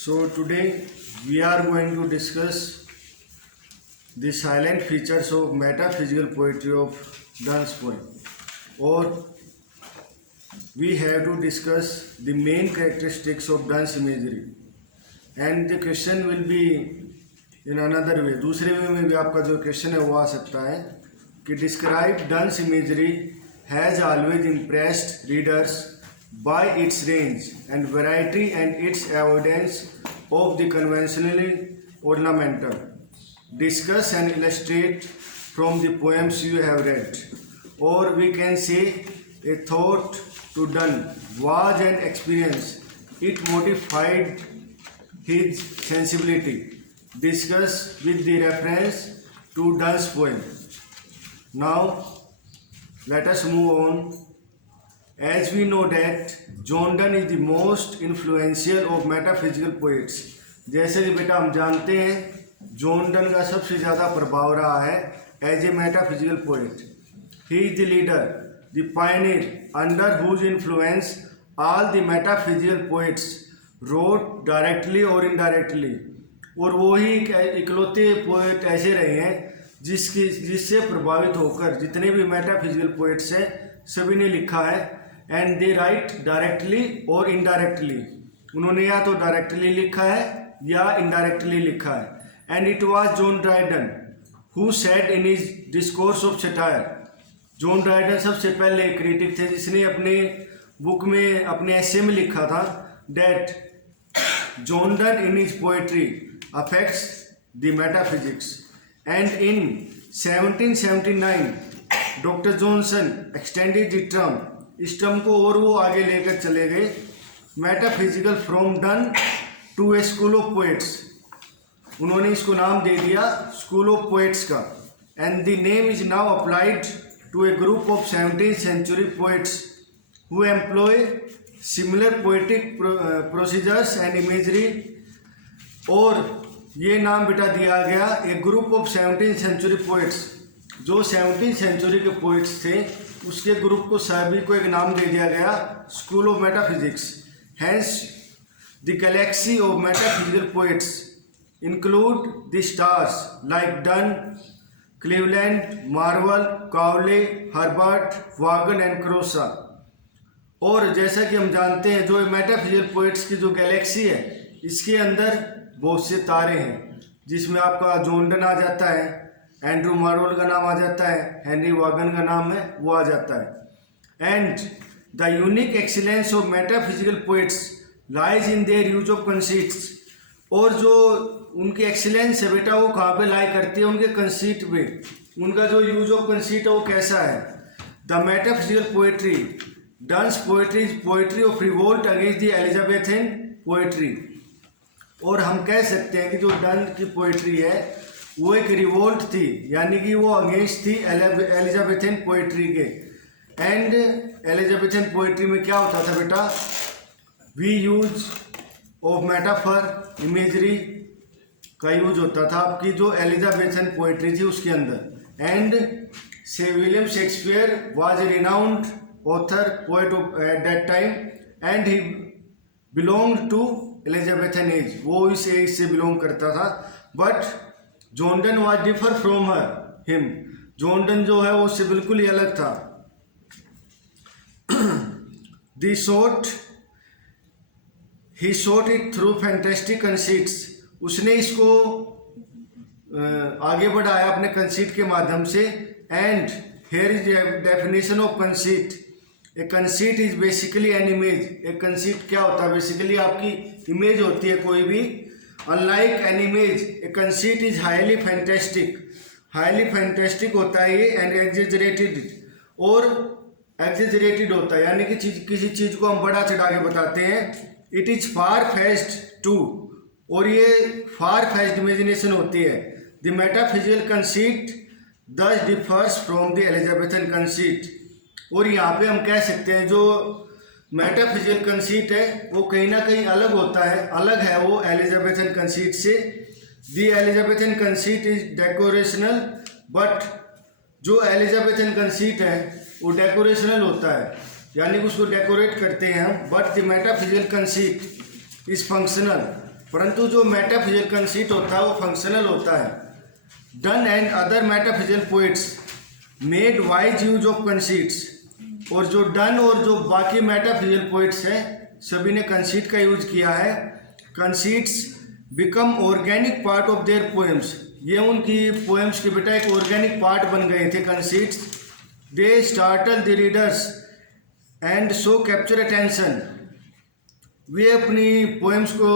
So today we are going to discuss the silent features of metaphysical poetry of Donne's poem, or we have to discuss the main characteristics of Donne's imagery. And the question will be in another way. दूसरे वे में भी आपका जो question है वो आ सकता है कि describe Donne's imagery has always impressed readers by its range and variety and its avoidance of the conventionally ornamental. Discuss and illustrate from the poems you have read. Or we can say a thought to Donne was an experience. It modified his sensibility. Discuss with the reference to Donne's poem. Now, let us move on. As we know that John Donne is the most influential of metaphysical poets. जैसे कि बेटा हम जानते हैं John Donne का सबसे ज़्यादा प्रभाव रहा है as a metaphysical poet. He is the leader, the pioneer under whose influence all the metaphysical poets wrote directly और इनडायरेक्टली. और वो ही इकलौते पोएट ऐसे रहे हैं जिससे प्रभावित होकर जितने भी मेटाफिजिकल पोएट्स हैं सभी ने लिखा है. एंड दे राइट डायरेक्टली और इनडायरेक्टली. उन्होंने या तो डायरेक्टली लिखा है या इनडायरेक्टली लिखा है. And it was John Dryden who said in his discourse of satire. John Dryden सबसे पहले क्रिटिक थे जिसने अपने बुक में अपने एसे में लिखा था that John Donne in his poetry affects the metaphysics. And in 1779 doctor Johnson extended the term. इस टर्म को और वो आगे लेकर चले गए. Metaphysical from Donne to a school of poets. उन्होंने इसको नाम दे दिया स्कूल ऑफ पोएट्स का. And the name is now applied to a group of 17th century poets who employ similar poetic procedures and imagery. और ये नाम बेटा दिया गया एक group of 17th century poets. जो 17th century के पोएट्स थे उसके ग्रुप को सभी को एक नाम दे दिया गया school of metaphysics. Hence the galaxy of metaphysical poets include the stars like Donne, Cleveland, Marvell, Cowley, Herbert, Vaughan and Crashaw. और जैसा कि हम जानते हैं जो मेटाफिजिकल पोएट्स की जो गैलेक्सी है इसके अंदर बहुत से तारे हैं जिसमें आपका जॉन डन आ जाता है, एंड्रू मार्वल का नाम आ जाता है, हेनरी वागन का नाम है वो आ जाता है. And the unique excellence of metaphysical poets lies in their use of conceits. और जो उनकी एक्सीलेंस है बेटा वो कहाँ पे लाई करती है उनके कंसीट पे. उनका जो यूज ऑफ कंसीट है वो कैसा है. The metaphysical poetry Donne's poetry is poetry of revolt against the Elizabethan poetry. और हम कह सकते हैं कि जो डन की पोएट्री है वो एक रिवोल्ट थी, यानी कि वो अगेंस्ट थी एलिजाबेथन पोएट्री के. एंड एलिजाबेथन पोएट्री में क्या होता था बेटा, we use of metaphor imagery का यूज होता था आपकी जो एलिजाबेथन पोएट्री थी उसके अंदर. एंड से William Shakespeare was a renowned author poet of at that time and he belonged to Elizabethan age. वो इस एज से बिलोंग करता था. But John Donne was differ from him. John Donne जो है वो उससे बिल्कुल ही अलग था. The shot he shot it through fantastic conceits. उसने इसको आगे बढ़ाया अपने कंसीट के माध्यम से. And here is definition of conceit. A conceit is basically an image. A conceit क्या होता है, बेसिकली आपकी इमेज होती है कोई भी. Unlike an image A conceit is highly fantastic. Highly fantastic होता है ये. एंड एग्जेजरेटेड, और एग्जेजरेटेड होता है यानी कि किसी चीज़ को हम बड़ा चढ़ा के बताते हैं. It is far fetched too, और ये फार फेस्ट इमेजिनेशन होती है. The metaphysical conceit thus differs from the Elizabethan conceit. और यहाँ पे हम कह सकते हैं जो मेटाफिजिकल कंसीट है वो कहीं ना कहीं अलग होता है, अलग है वो एलिजाबेथन कंसीट से. दी एलिजाबेथन कंसीट इज डेकोरेशनल, बट जो एलिजाबेथन कंसीट है वो डेकोरेशनल होता है, यानी कि उसको डेकोरेट करते हैं हम. But the metaphysical conceit is functional. परंतु जो मेटाफिजिकल कंसीट होता है वो फंक्शनल होता है। Done and other metaphysical poets made wise use of conceits, और जो डन और जो बाकी मेटाफिजिकल पोइट्स हैं सभी ने कंसीट का यूज किया है। Conceits become organic part of their poems, ये उनकी पोएम्स के बेटा एक ऑर्गेनिक पार्ट बन गए थे conceits. They startle the readers and so capture attention, वे अपनी पोएम्स को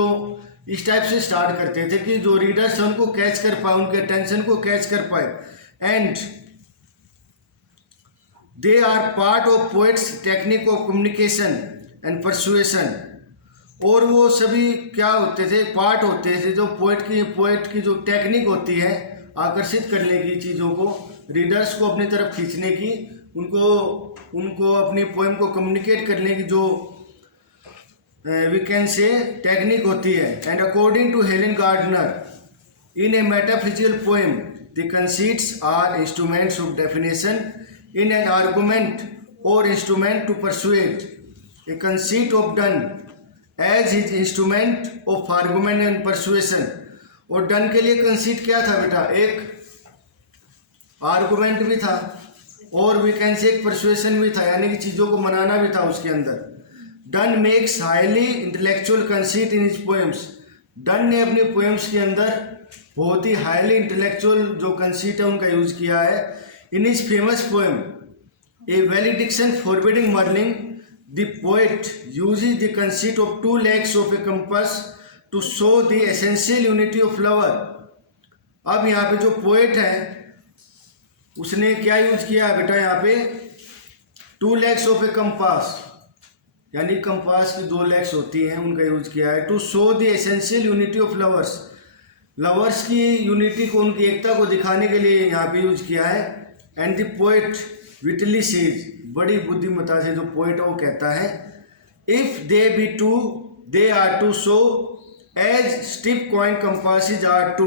इस टाइप से स्टार्ट करते थे कि जो रीडर्स हैं उनको कैच कर पाए, उनके अटेंशन को कैच कर पाए। And they are part of poets technique of communication and persuasion, और वो सभी क्या होते थे, पार्ट होते थे जो पोएट की जो टेक्निक होती है आकर्षित करने की, चीज़ों को रीडर्स को अपनी तरफ खींचने की, उनको अपनी पोएम को कम्युनिकेट करने की जो वी कैन से टेक्निक होती है। And according to Helen Gardner in a metaphysical poem the conceits are instruments of definition in an argument or instrument to persuade. A conceit of Donne as his instrument of argument and persuasion, और Donne के लिए conceit क्या था बेटा, एक argument भी था और वी कैन से एक परसुएशन भी था, यानी कि चीज़ों को मनाना भी था उसके अंदर। Donne makes highly intellectual conceit in his poems, Donne ने अपने पोएम्स के अंदर बहुत ही हाईली इंटेलेक्चुअल जो कंसीट है उनका यूज किया है। In his famous poem a valediction forbidding mourning the poet uses the conceit of 2 legs of a compass to show the essential unity of lover. अब यहाँ पे जो पोएट है उसने क्या यूज किया है बेटा, यहाँ पे 2 legs ऑफ ए कंपास, यानी कंपास की 2 legs होती हैं उनका यूज किया है। To show the essential unity of lovers, lovers की यूनिटी को, उनकी एकता को दिखाने के लिए यहाँ पे यूज किया है। And the poet wittily says, बड़ी बुद्धिमत्ता से जो पोएट है वो कहता है, if they be two they are two so as stiff coin compasses are two,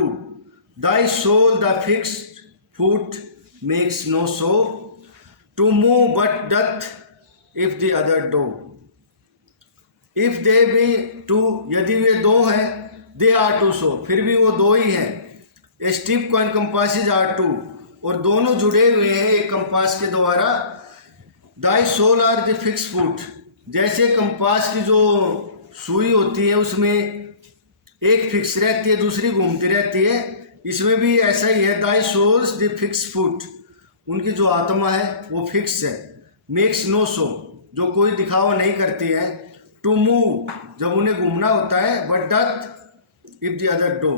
thy soul the fixed foot makes no show, to move but doth if the other do. If they be two, यदि वे 2 हैं, दे are two show, फिर भी वो 2 ही हैं। A stiff coin compasses are two, और दोनों जुड़े हुए हैं एक कंपास के द्वारा। Thy soul are the fix foot, जैसे कंपास की जो सुई होती है उसमें एक फिक्स रहती है दूसरी घूमती रहती है, इसमें भी ऐसा ही है। दाई सोल्स द फिक्स फुट, उनकी जो आत्मा है वो फिक्स है। मेक्स नो शो, जो कोई दिखावा नहीं करती है। टू मूव, जब उन्हें घूमना होता है। But doth if the other do,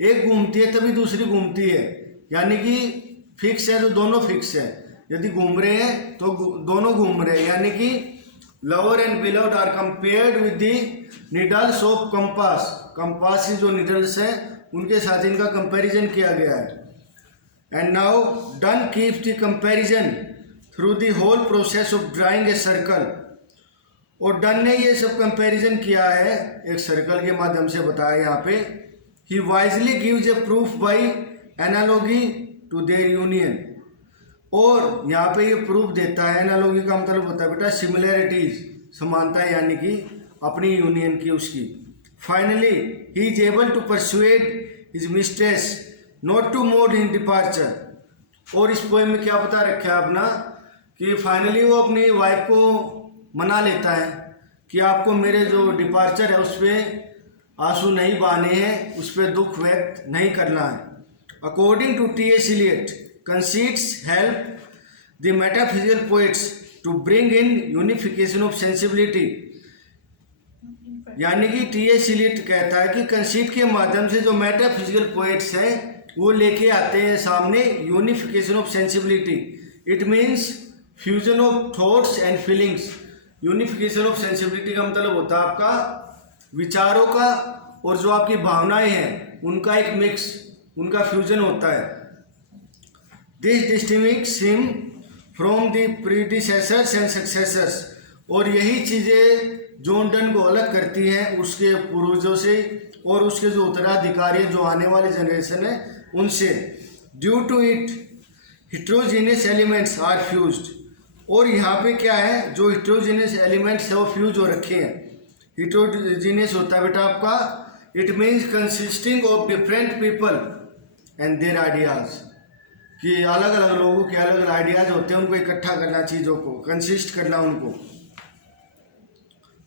एक घूमती है तभी दूसरी घूमती है, यानी कि फिक्स है तो दोनों फिक्स है। यदि घूम रहे हैं तो दोनों घूम रहे हैं, यानी कि lover and beloved are compared with the needles of compass, compass की जो निडल्स हैं उनके साथ इनका कंपैरिजन किया गया है। And now Donne keeps the comparison through the whole process of drawing a circle, और डन ने ये सब कंपैरिजन किया है एक सर्कल के माध्यम से बताया यहाँ पे। He wisely gives a proof by analogy to their union, और यहाँ पे ये प्रूफ देता है। एनालॉगी का मतलब होता है बेटा सिमिलैरिटीज, समानता, यानी कि अपनी यूनियन की उसकी। Finally he is able to persuade his mistress not to मोड इन डिपार्चर, और इस पोएम में क्या बता रखा है अपना कि फाइनली वो अपनी वाइफ को मना लेता है कि आपको मेरे जो डिपार्चर है उस पर आंसू नहीं बहाने हैं, उस पर दुख व्यक्त नहीं करना है। According to T.S. Eliot, conceits help the metaphysical poets to bring in unification of sensibility, यानी कि T.S. Eliot कहता है कि कंसीट के माध्यम से जो मेटाफिजिकल पोएट्स हैं वो लेके आते हैं सामने unification of sensibility. It means fusion of thoughts and feelings. Unification of sensibility का मतलब होता है आपका विचारों का और जो आपकी भावनाएं हैं उनका एक मिक्स, उनका फ्यूजन होता है। This distinguishes him from the predecessors and successors, और यही चीज़ें जॉन डन को अलग करती हैं उसके पूर्वजों से और उसके जो उत्तराधिकारी जो आने वाले जनरेशन है उनसे। Due to it heterogeneous elements are fused, और यहाँ पे क्या है, जो हिट्रोजीनियस एलिमेंट्स है वो फ्यूज हो रखे हैं। हिट्रोजीनियस होता है बेटा आपका it means consisting of different people and their ideas, कि अलग अलग लोगों के अलग अलग आइडियाज होते हैं, उनको इकट्ठा करना, चीज़ों को कंसिस्ट करना उनको।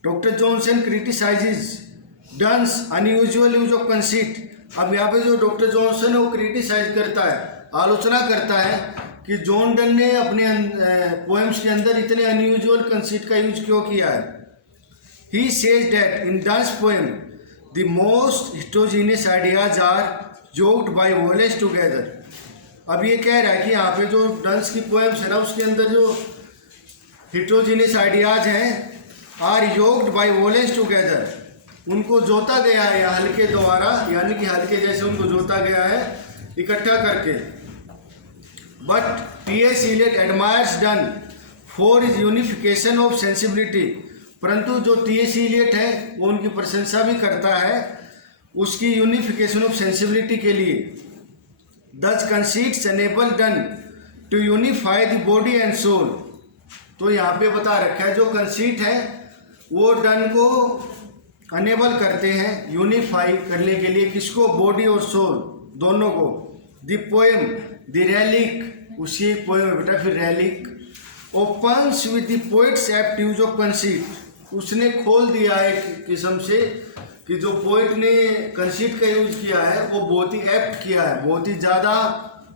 Doctor Johnson criticises Donne's unusual use of conceit. अब यहाँ पे जो डॉक्टर जॉनसन है वो क्रिटिसाइज करता है, आलोचना करता है कि जॉन डन ने अपने पोएम्स के अंदर इतने अनयूजुअल कंसीट का यूज क्यों किया है। He says that in Donne's poem the most heterogeneous ideas are yoked by violence together. अब ये कह रहा है कि यहाँ पे जो डंस की पोएम्स है ना, उसके अंदर जो हिटरोजीनियस आइडियाज हैं आर योक्ड बाय वॉलेस टुगेदर, उनको जोता गया है या हल्के द्वारा, यानी कि हल्के जैसे उनको जोता गया है इकट्ठा करके। But T S. Eliot admires Donne for his unification of sensibility. परंतु जो टी.एस. इलियट है वो उनकी प्रशंसा भी करता है उसकी यूनिफिकेशन ऑफ सेंसिबिलिटी के लिए। Thus conceits enable Donne to unify the body and soul. तो यहाँ पे बता रखा है जो कंसीट है वो डन को अनेबल करते हैं यूनिफाई करने के लिए, किसको, बॉडी और सोल दोनों को। द पोएम द रैलिक, उसी पोएम में बेटा फिर relic, opens with the poets apt use of conceit. उसने खोल दिया है एक किस्म से कि जो पोइट ने कंसीट का यूज किया है वो बहुत ही एप्ट किया है, बहुत ही ज़्यादा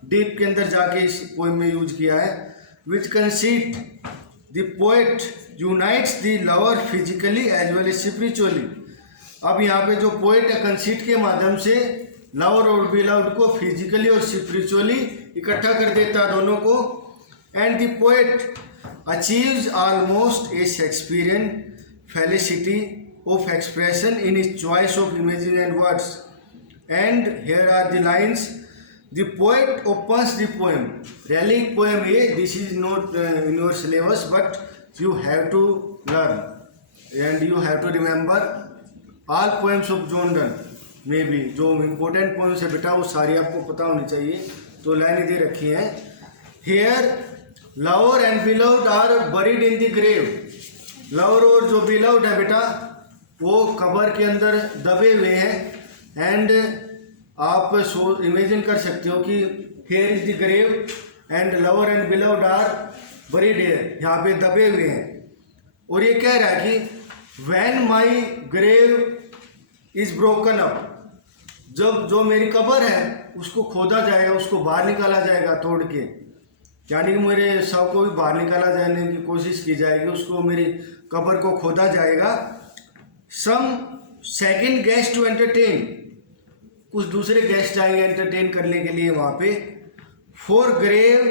डीप के अंदर जाके इस पोएम में यूज किया है। With conceit the poet unites the lover physically as well as spiritually. अब यहाँ पे जो पोइट है कंसीट के माध्यम से लवर और बिलव्ड को फिजिकली और स्पिरिचुअली इकट्ठा कर देता है दोनों को। And the poet achieves almost A Shakespearean felicity of expression in his choice of images and words. And here are the lines. The poet opens the poem. Relic poem A, this is not in your syllabus, but you have to learn and you have to remember all poems of John Donne में भी जो important poems है बेटा वो सारी आपको पता होनी चाहिए। तो लाइन दे रखी हैं। Here lover and beloved are buried in the grave. lover और जो beloved है बेटा वो कब्र के अंदर दबे हुए हैं। एंड आप इमेजिन कर सकते हो कि here is the grave and lover and beloved are buried here, यहाँ पे दबे हुए हैं। और ये कह रहा है कि when my grave is broken up, जब जो मेरी कब्र है उसको खोदा जाएगा, उसको बाहर निकाला जाएगा तोड़ के, यानी कि मेरे शव को भी बाहर निकाला जाने की कोशिश की जाएगी, उसको मेरी कब्र को खोदा जाएगा। सम सेकेंड गेस्ट टू एंटरटेन, कुछ दूसरे गेस्ट आएंगे एंटरटेन करने के लिए वहाँ पे। For grave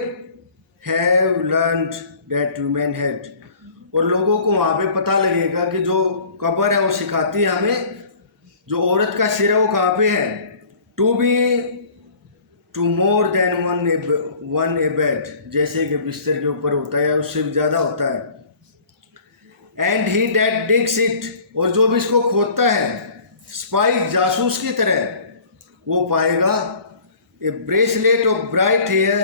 have learned that human head, और लोगों को वहाँ पे पता लगेगा कि जो कब्र है वो सिखाती है हमें जो औरत का सिर है वो कहाँ पे है। To be to more than one a bed, जैसे कि बिस्तर के ऊपर होता है उससे भी ज़्यादा होता है। And he that digs it, और जो भी इसको खोदता है स्पाई जासूस की तरह वो पाएगा a bracelet of bright hair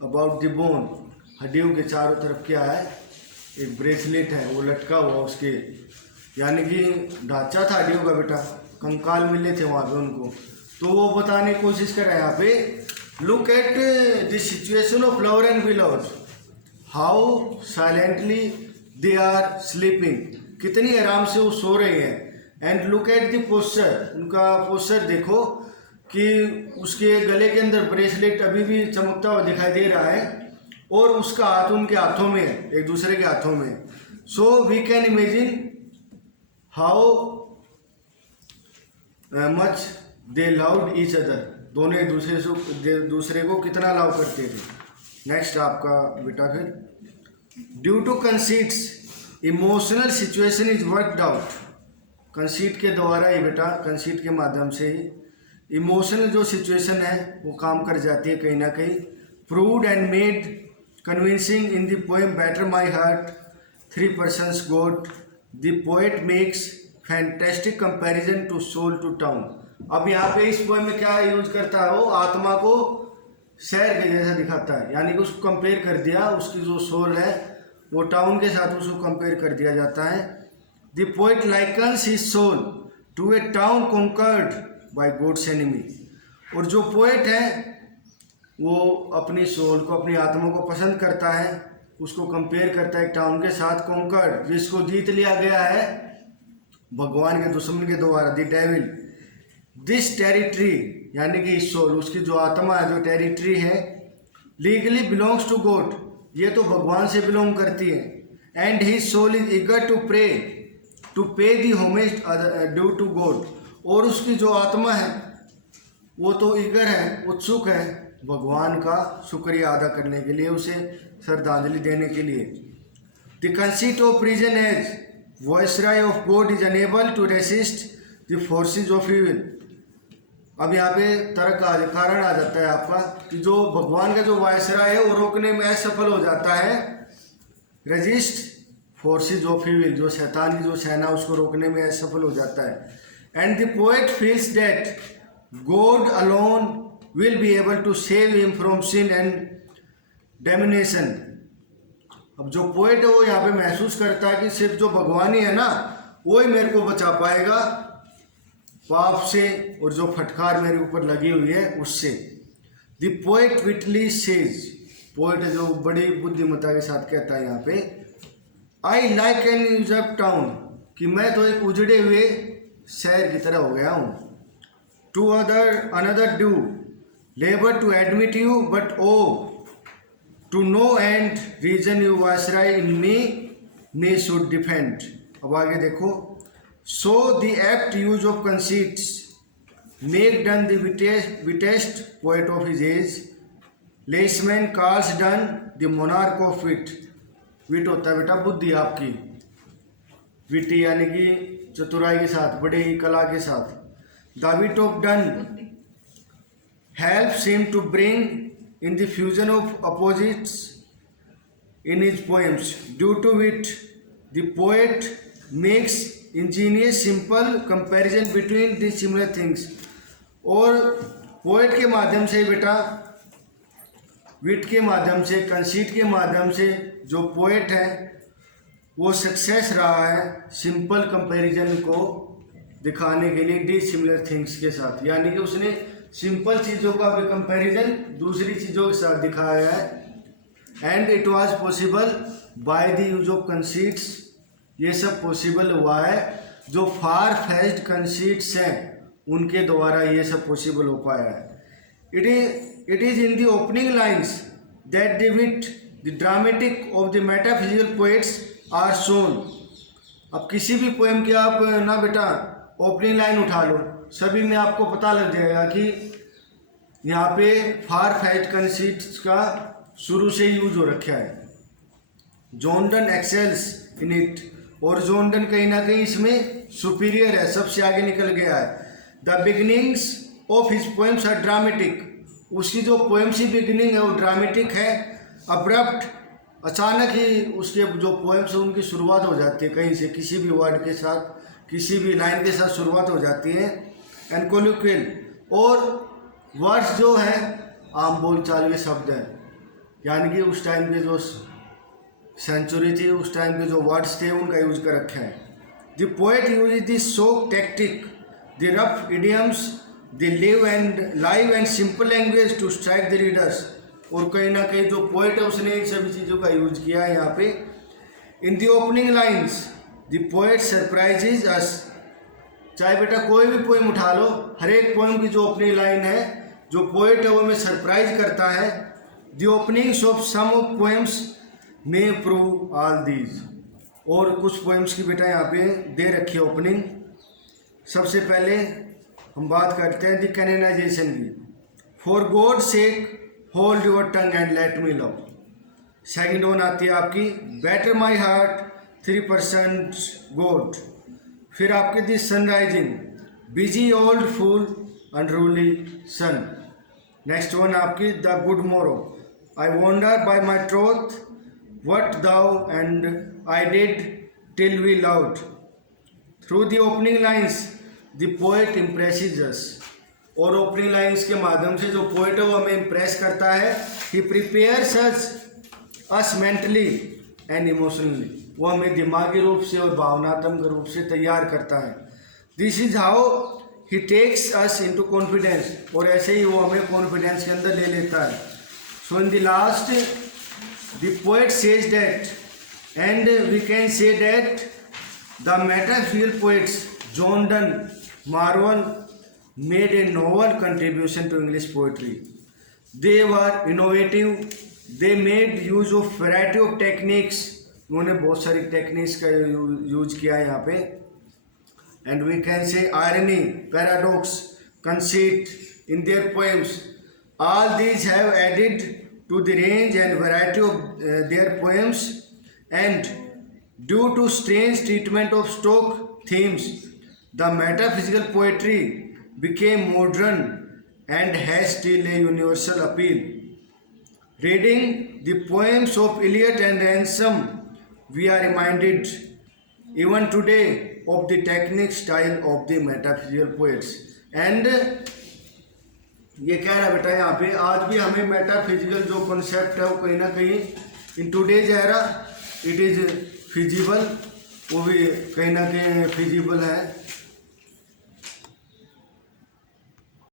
about the bone, हड्डियों के चारों तरफ क्या है, एक ब्रेसलेट है वो लटका हुआ उसके, यानी कि ढांचा था हड्डियों का बेटा, कंकाल मिले थे वहाँ पे उनको। तो वो बताने की कोशिश कर रहा है यहाँ पे। Look at the situation of lover and beloved, how silently they are sleeping, कितनी आराम से वो सो रहे हैं। And look at the posture, उनका पोस्चर देखो कि उसके गले के अंदर ब्रेसलेट अभी भी चमकता हुआ दिखाई दे रहा है और उसका हाथ उनके हाथों में, एक दूसरे के हाथों में। So we can imagine how much they loved each other, दोनों एक दूसरे को कितना लव करते थे। नेक्स्ट आपका बेटा फिर, due to conceits emotional situation is worked out, conceit के द्वारा ही बेटा, कंसीट के माध्यम से ही इमोशनल जो सिचुएशन है वो काम कर जाती है कहीं ना कहीं। Proved and made convincing in the poem batter my heart, three persons God, the poet makes fantastic comparison to soul to town. अब यहाँ पे इस पोएम में क्या यूज करता है वो, आत्मा को शहर के जैसा दिखाता है, यानी कि उसको कंपेयर कर दिया, उसकी जो सोल है वो टाउन के साथ उसको कंपेयर कर दिया जाता है। The poet likens his soul to a town conquered by God's enemy. और जो पोएट है वो अपनी सोल को, अपनी आत्मा को पसंद करता है, उसको कंपेयर करता है एक टाउन के साथ, कॉन्कर्ड जिसको जीत लिया गया है भगवान के दुश्मन के द्वारा, द डेविल। दिस टेरिटरी यानी कि सोल, उसकी जो आत्मा है, जो टेरिटरी है, लीगली बिलोंग्स टू गॉड, ये तो भगवान से बिलोंग करती है। And his soul is eager to pray to pay the homage due to God. और उसकी जो आत्मा है वो तो ईगर है, उत्सुक है भगवान का शुक्रिया अदा करने के लिए, उसे श्रद्धांजलि देने के लिए। The conceit of prison as viceroy of God is unable to resist the forces of evil. अब यहाँ पे तर्क कारण आ जाता है आपका कि जो भगवान का जो वायसराय है वो रोकने में असफल हो जाता है, रेजिस्ट फोर्सेज ऑफ इविल, जो शैतान की जो सेना उसको रोकने में असफल हो जाता है। And the poet feels that God alone will be able to save him from sin and domination. अब जो पोएट है वो यहाँ पे महसूस करता है कि सिर्फ जो भगवान ही है ना, वो ही मेरे को बचा पाएगा पाप से और जो फटकार मेरे ऊपर लगी हुई है उससे। The poet wittily says, poet जो बड़ी बुद्धिमत्ता के साथ कहता है यहाँ पे, आई लाइक एन यूजर्ड टाउन, कि मैं तो एक उजड़े हुए शहर की तरह हो गया हूँ। To another due labour to admit you but oh to no end reason you viceroy in me should defend. अब आगे देखो, so the apt use of conceits make Donne the wittiest poet of his age, Lessman calls Donne the monarch of wit. Wit होता है बेटा बुद्धि आपकी, witty यानी कि चतुराई के साथ, बड़ी कला के साथ। The wheat of done helps him to bring in the fusion of opposites in his poems. Due to it, the poet makes ingenious simple comparison between the similar things. और पोएट के माध्यम से बेटा, विट के माध्यम से, कंसीट के माध्यम से जो पोएट है वो सक्सेस रहा है सिंपल कंपैरिजन को दिखाने के लिए डिसिमिलर थिंग्स के साथ, यानी कि उसने सिंपल चीज़ों का भी कंपैरिजन दूसरी चीज़ों के साथ दिखाया है। And it was possible by the use of conceits, ये सब पॉसिबल हुआ है जो फार फेच्ड कंसीट्स हैं उनके द्वारा ये सब पॉसिबल हो पाया है। It is in the opening lines that the wit the dramatic of the metaphysical poets are shown. अब किसी भी पोएम की आप ना बेटा ओपनिंग लाइन उठा लो, सभी में आपको पता लग जाएगा कि यहाँ पे फार फेच्ड कंसीट्स का शुरू से यूज हो रखा है। जॉनडन एक्सेल्स इन इट, और जॉनडन कहीं ना कहीं इसमें सुपीरियर है, सबसे आगे निकल गया है। The beginnings of his poems are dramatic, उसकी जो पोएम्स की बिगिनिंग है वो ड्रामेटिक है। अब्रप्ट, अचानक ही उसके जो पोएम्स है उनकी शुरुआत हो जाती है, कहीं से किसी भी वर्ड के साथ, किसी भी लाइन के साथ शुरुआत हो जाती है। एंड कोलिक्वियल, और वर्ड्स जो है आम बोलचाल के शब्द हैं, यानी कि उस टाइम के जो सेंचुरी थी, उस टाइम के जो वर्ड्स थे उनका यूज कर रखे हैं। The poet use the shock tactic, the rough idioms, the live and simple language to strike the readers. और कहीं ना कहीं जो पोएट है उसने इन सभी चीज़ों का यूज किया है यहाँ पे। In the opening lines the poet surprises us, चाहे बेटा कोई भी पोएम उठा लो, हर एक पोएम की जो ओपनिंग लाइन है जो पोएट है वो हमें सरप्राइज करता है। The openings of some of poems may prove all these, और कुछ पोएम्स की बेटा यहाँ पे दे रखी है ओपनिंग। सबसे पहले हम बात करते हैं द कैनोनाइजेशन की। For God sake hold your tongue and let me love. Second one आती है आपकी बेटर माई हार्ट 3% गॉड। फिर आपके the sun rising, busy old fool unruly sun. Next one आपकी the good morrow, I wonder by my troth what thou and I did till we loved. Through the opening lines the poet impresses us, और opening lines के माध्यम से जो poet है वो हमें impress करता है। He prepares us mentally and emotionally, वो हमें दिमागी रूप से और भावनात्मक रूप से तैयार करता है। This is how he takes us into confidence, और ऐसे ही वो हमें कॉन्फिडेंस के अंदर ले लेता है. So in the last the poet says that, and we can say that the metaphysical poets John Donne, Marvell made a novel contribution to English poetry. They were innovative. They made use of variety of techniques. उन्होंने बहुत सारी techniques का use किया यहाँ पे. And we can say irony, paradox, conceit in their poems. All these have added to the range and variety of their poems, and due to strange treatment of stock themes, the metaphysical poetry became modern and has still a universal appeal. Reading the poems of Eliot and Ransom, we are reminded even today of the technique style of the metaphysical poets. And ये कह रहा बेटा यहाँ पे, आज भी हमें metaphysical जो कॉन्सेप्ट है वो कहीं ना कहीं in today's era it is feasible, वो भी कहीं ना कहीं फिजिबल है.